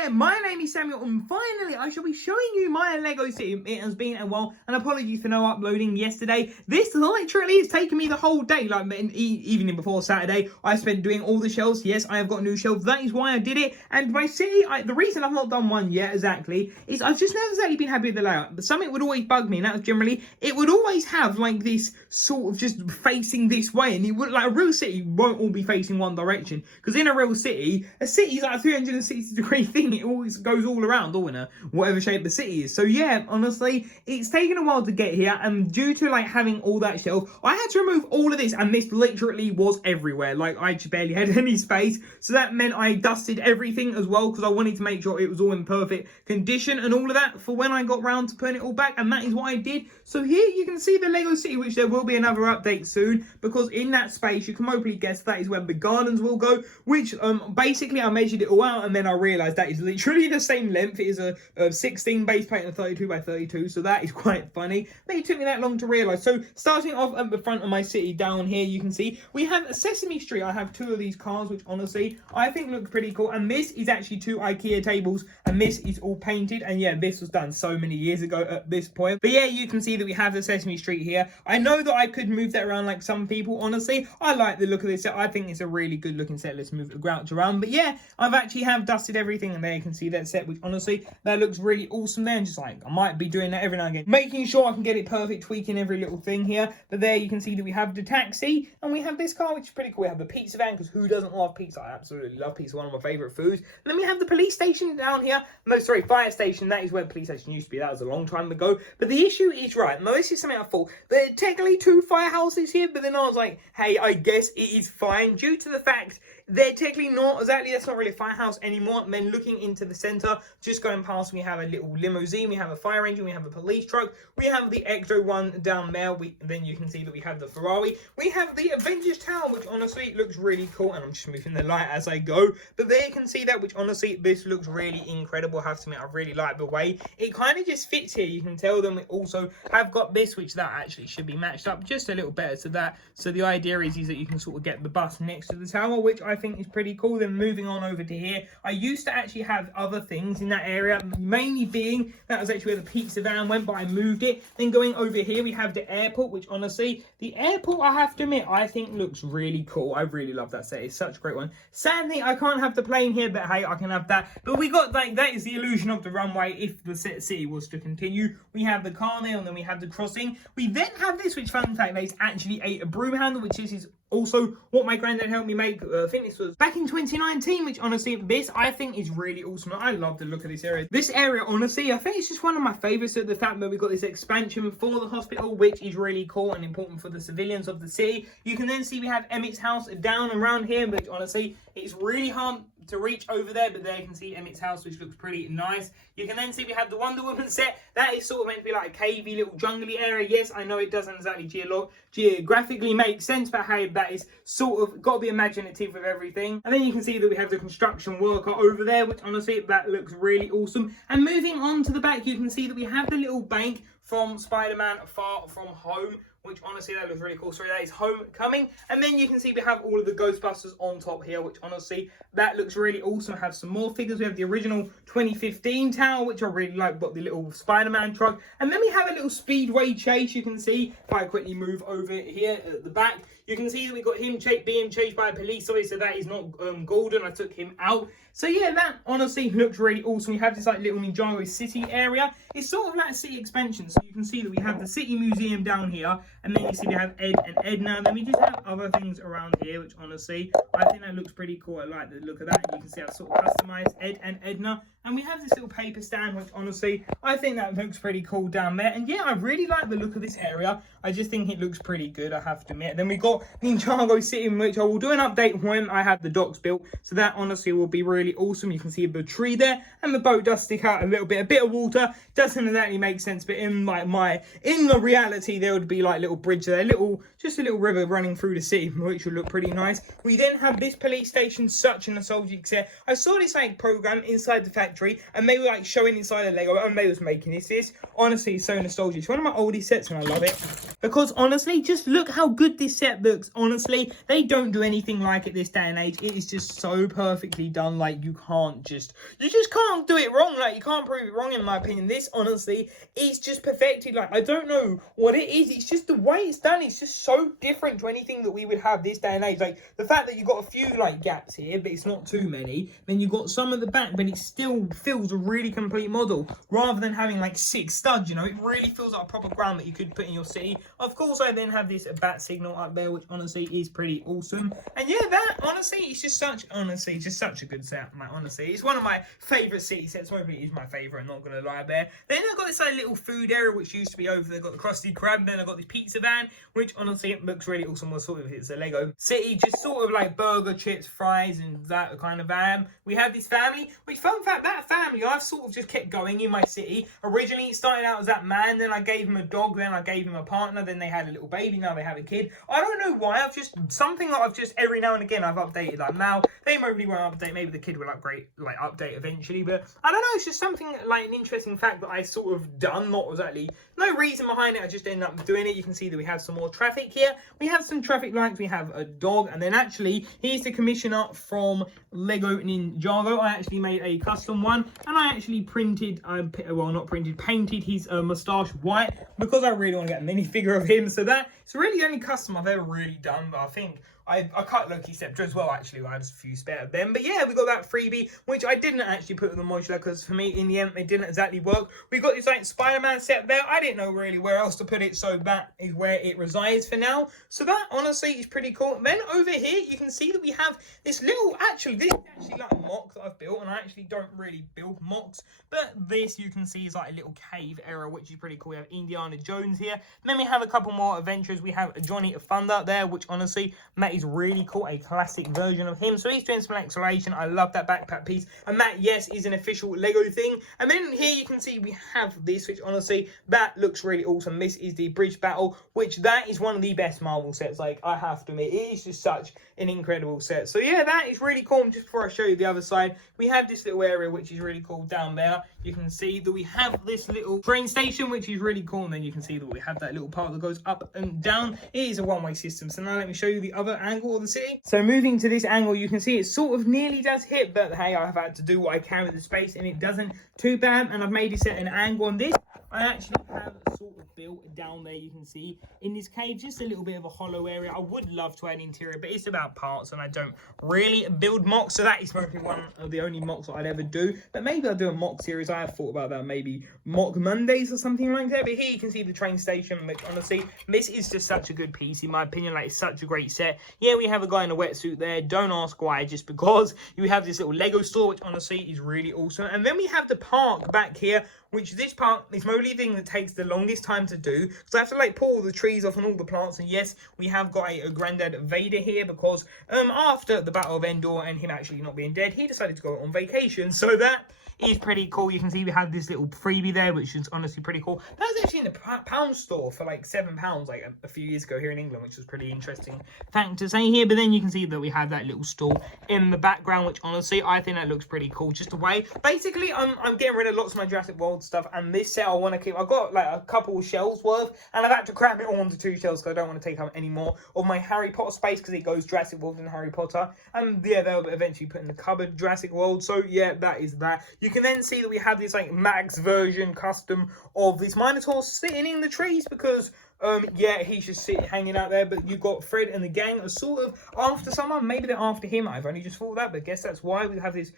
there, my name is Samuel and finally I shall be showing you my Lego city. It has been a while and apologies for no uploading yesterday. This literally has taken me the whole day, like evening before Saturday. I spent doing all the shelves. Yes, I have got new shelves. That is why I did it. And my city, the reason I've not done one yet exactly is I've just never exactly been happy with the layout. But something would always bug me, and that was generally, it would always have like this sort of just facing this way, and it would, like, a real city won't all be facing one direction, because in a real city, a city is like a 360-degree thing. It always goes all around, or in a whatever shape the city is. So yeah, honestly, it's taken a while to get here, and due to like having all that shelf, I had to remove all of this, and this literally was everywhere. Like, I just barely had any space, so that meant I dusted everything as well, because I wanted to make sure it was all in perfect condition and all of that for when I got round to putting it all back, and that is what I did. So here you can see the Lego city, which there will be another update soon, because in that space you can hopefully guess that is where the gardens will go, which basically I measured it all out, and then I realized that is literally the same length. It is a 16 base plate and a 32 by 32, so that is quite funny. But it took me that long to realize. So starting off at the front of my city down here, you can see we have a Sesame Street. I have two of these cars, which honestly I think look pretty cool, and this is actually two IKEA tables, and this is all painted, and yeah, this was done so many years ago at this point. But yeah, you can see that we have the Sesame Street here. I know that I could move that around like some people. Honestly, I like the look of this set. I think it's a really good looking set. Let's move the grouch around. But yeah, I've actually have dusted everything, and there you can see that set, which honestly, that looks really awesome there. And just like, I might be doing that every now and again, making sure I can get it perfect, tweaking every little thing here. But there you can see that we have the taxi, and we have this car, which is pretty cool. We have the pizza van, because who doesn't love pizza? I absolutely love pizza, one of my favorite foods. And then we have the police station down here. No, sorry, fire station. That is where the police station used to be. That was a long time ago. But the issue is, right, now this is something I thought, there are technically two firehouses here, but then I was like, hey, I guess it is fine, due to the fact they're technically not exactly, that's not really a firehouse anymore. And then looking into the center, just going past, we have a little limousine, we have a fire engine, we have a police truck, we have the Exo one down there, then you can see that we have the Ferrari, we have the Avengers Tower, which honestly looks really cool, and I'm just moving the light as I go, but there you can see that, which honestly, this looks really incredible. I have to admit, I really like the way it kind of just fits here. You can tell them we also have got this, which that actually should be matched up just a little better to that. So the idea is that you can sort of get the bus next to the tower, which I think is pretty cool. Then moving on over to here, I used to actually have other things in that area, mainly being that was actually where the pizza van went, but I moved it. Then going over here, we have the airport, which honestly, the airport, I have to admit, I think looks really cool. I really love that set. It's such a great one. Sadly, I can't have the plane here, but hey, I can have that. But we got, like, that is the illusion of the runway if the city was to continue. We have the car there, and then we have the crossing. We then have this, which, fun fact, is actually a broom handle, which is also what my granddad helped me make. I think this was back in 2019, which honestly, this I think is really awesome. I love the look of this area. This area, honestly, I think it's just one of my favorites, at the fact that we've got this expansion for the hospital, which is really cool and important for the civilians of the city. You can then see we have Emmett's house down around here, which honestly, it's really hard to reach over there, but there you can see Emmett's house, which looks pretty nice. You can then see we have the Wonder Woman set. That is sort of meant to be like a cavey little jungly area. Yes, I know it doesn't exactly geographically make sense, but hey, that is sort of got to be imaginative with everything. And then you can see that we have the construction worker over there, which honestly, that looks really awesome. And moving on to the back, you can see that we have the little bank from Spider-Man Far From Home, which honestly, that looks really cool. Sorry, that is Homecoming. And then you can see we have all of the Ghostbusters on top here, which honestly, that looks really awesome. I have some more figures. We have the original 2015 tower, which I really like. We've got the little Spider-Man truck. And then we have a little speedway chase, you can see. If I quickly move over here at the back, you can see that we got him being chased by a police officer. That is not Golden. I took him out. So yeah, that honestly looks really awesome. We have this like little Ninjago city area. It's sort of like a city expansion. So you can see that we have the city museum down here, and then you see we have Ed and Edna. And then we just have other things around here, which honestly, I think that looks pretty cool. I like the look of that. You can see I've sort of customized Ed and Edna. And we have this little paper stand, which honestly, I think that looks pretty cool down there. And yeah, I really like the look of this area. I just think it looks pretty good, I have to admit. Then we got Ninjago City, which I will do an update when I have the docks built. So that honestly will be really awesome. You can see the tree there, and the boat does stick out a little bit. A bit of water doesn't exactly make sense, but in in the reality, there would be like little bridge there, just a little river running through the city, which would look pretty nice. We then have this police station, such a nostalgic set. I saw this like program inside the fact factory and maybe like showing inside a Lego and maybe was making this. Honestly, it's so nostalgic. It's one of my oldest sets and I love it. Because honestly, just look how good this set looks. Honestly, they don't do anything like it this day and age. It is just so perfectly done. Like you just can't do it wrong. Like you can't prove it wrong in my opinion. This honestly, it's just perfected. Like I don't know what it is. It's just the way it's done. It's just so different to anything that we would have this day and age. Like the fact that you got a few like gaps here, but it's not too many. Then you got some at the back, but it still feels a really complete model rather than having like 6 studs. You know, it really feels like a proper ground that you could put in your city. Of course, I then have this bat signal up there, which honestly is pretty awesome. And yeah, that honestly, it's just such a good set. Like honestly, it's one of my favorite city sets. Maybe it is my favorite. I'm not gonna lie there. Then I've got this like little food area which used to be over there. Got the Krusty Krab. Then I've got this pizza van, which honestly it looks really awesome. Well, sort of it's a Lego city, just sort of like burger, chips, fries, and that kind of van. We have this family. Which fun fact, that family I've sort of just kept going in my city. Originally, it started out as that man. Then I gave him a dog. Then I gave him a partner. Then they had a little baby. Now they have a kid. I don't know why. I've just something that I've just every now and again I've updated. Like now they probably won't update. Maybe the kid will update eventually. But I don't know. It's just something like an interesting fact that I sort of done. Not exactly no reason behind it. I just ended up doing it. You can see that we have some more traffic here. We have some traffic lights. We have a dog. And then actually here's the commissioner from Lego Ninjago. I actually made a custom one. And I actually painted his moustache white because I really want to get a minifigure of him. So that it's really the only custom I've ever really done. But I think I cut Loki Scepter as well, actually. I had a few spare of them. But yeah, we got that freebie, which I didn't actually put in the modular because for me, in the end, it didn't exactly work. We got this like Spider-Man set there. I didn't know really where else to put it, so that is where it resides for now. So that, honestly, is pretty cool. And then over here, you can see that we have this little, this is actually like a mock that I've built, and I actually don't really build mocks. But this, you can see, is like a little cave area, which is pretty cool. We have Indiana Jones here. And then we have a couple more adventures. We have Johnny Thunder there, which honestly, Matt is really cool, a classic version of him. So he's doing some exploration. I love that backpack piece. And Matt, yes, is an official Lego thing. And then here you can see we have this, which honestly, that looks really awesome. This is the bridge battle, which that is one of the best Marvel sets. Like, I have to admit, it is just such an incredible set. So yeah, that is really cool. And just before I show you the other side, we have this little area, which is really cool down there. You can see that we have this little train station, which is really cool. And then you can see that we have that little part that goes up and down. It is a one-way system. So now let me show you the other angle of the city. So moving to this angle, you can see it sort of nearly does hit, but hey, I've had to do what I can with the space and it doesn't too bad. And I've made it set an angle on this. I actually have sort of built down there, you can see, in this cave, just a little bit of a hollow area. I would love to add interior, but it's about parts, and I don't really build mocks, so that is probably one of the only mocks that I'd ever do. But maybe I'll do a mock series. I have thought about that, maybe mock Mondays or something like that. But here you can see the train station, which honestly, this is just such a good piece, in my opinion. Like, it's such a great set. Yeah, we have a guy in a wetsuit there. Don't ask why, just because you have this little Lego store, which honestly is really awesome. And then we have the park back here, which this part is the only thing that takes the longest time to do. So I have to like pull all the trees off and all the plants. And yes, we have got a Granddad Vader here because after the Battle of Endor and him actually not being dead, he decided to go on vacation. So that is pretty cool. You can see we have this little freebie there, which is honestly pretty cool. That was actually in the pound store for like £7 like a few years ago here in England, which was pretty interesting fact to say here. But then you can see that we have that little stall in the background, which honestly I think that looks pretty cool. Just a way, basically, I'm getting rid of lots of my Jurassic World stuff, and this set I want to keep. I've got like a couple of shelves worth, and I've had to cram it all onto 2 shelves because I don't want to take up any more of my Harry Potter space because it goes Jurassic World and Harry Potter, and yeah, they'll eventually put in the cupboard Jurassic World. So yeah, that is that. You can then see that we have this like max version custom of this Minotaur sitting in the trees because yeah, he's just hanging out there. But you've got Fred and the gang are sort of after someone. Maybe they're after him. I've only just thought of that, but I guess that's why we have this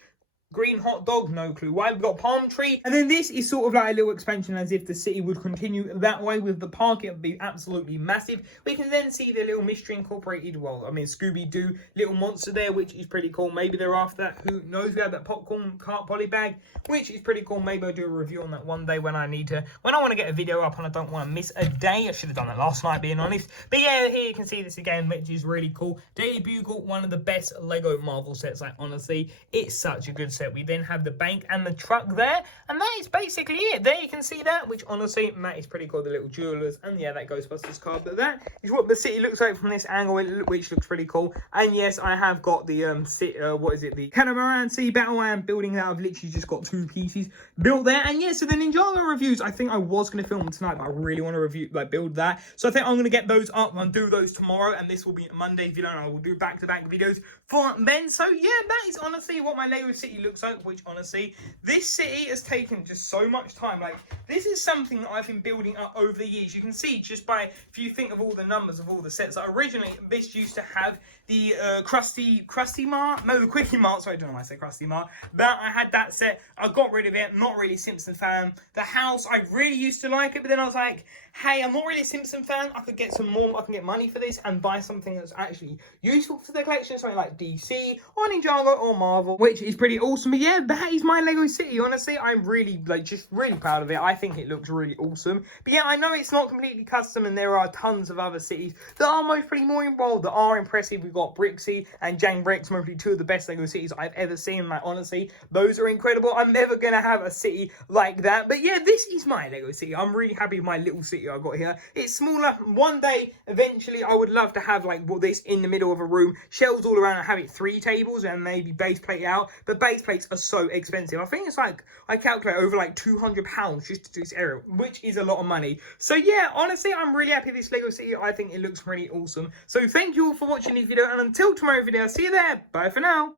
green hot dog, no clue why. We've got palm tree, and then this is sort of like a little expansion as if the city would continue that way with the park. It would be absolutely massive. We can then see the little mystery incorporated, well, I mean Scooby-Doo little monster there, which is pretty cool. Maybe they're after that, who knows. We have that popcorn cart poly bag, which is pretty cool. Maybe I'll do a review on that one day when I want to get a video up and I don't want to miss a day. I should have done that last night, being honest. But yeah, here you can see this again, which is really cool. Daily Bugle, one of the best Lego Marvel sets. Like honestly, it's such a good set. set. We then have the bank and the truck there, and that is basically it. There you can see that, which honestly, Matt is pretty cool. The little jewelers, and yeah, that Ghostbusters card. But that is what the city looks like from this angle, which looks pretty cool. And yes, I have got the the Catamaran Sea Battle. I am building that. I've literally just got 2 pieces built there. And yeah, so the Ninjago reviews, I think I was going to film them tonight, but I really want to build that. So I think I'm going to get those up and do those tomorrow, and this will be Monday's video, and I will do back-to-back videos for then. So yeah, that is honestly what my Lego city looks like, which honestly, this city has taken just so much time. Like, this is something that I've been building up over the years. You can see just by, if you think of all the numbers of all the sets, that originally this used to have the Krusty Mart, no, the Quickie Mart, sorry, I don't know why I say Krusty Mart, but I had that set. I got rid of it, not really Simpson fan. The house, I really used to like it, but then I was like, hey, I'm not really a Simpson fan. I could get some more, I can get money for this and buy something that's actually useful for the collection, something like DC or Ninjago or Marvel, which is pretty awesome. But yeah, that is my Lego city. Honestly, I'm really, just really proud of it. I think it looks really awesome. But yeah, I know it's not completely custom, and there are tons of other cities that are mostly more involved, that are impressive. We've got Brixie and Jang Bricks, mostly 2 of the best Lego cities I've ever seen. Like, honestly, those are incredible. I'm never going to have a city like that. But yeah, this is my Lego city. I'm really happy with my little city I got here. It's smaller. One day, eventually, I would love to have like this in the middle of a room, shelves all around, and have it 3 tables and maybe base plate out. But base plates are so expensive. I think it's like, I calculate over like £200 just to do this area, which is a lot of money. So yeah, honestly, I'm really happy with this Lego city. I think it looks really awesome. So thank you all for watching this video, and until tomorrow's video, I'll see you there. Bye for now.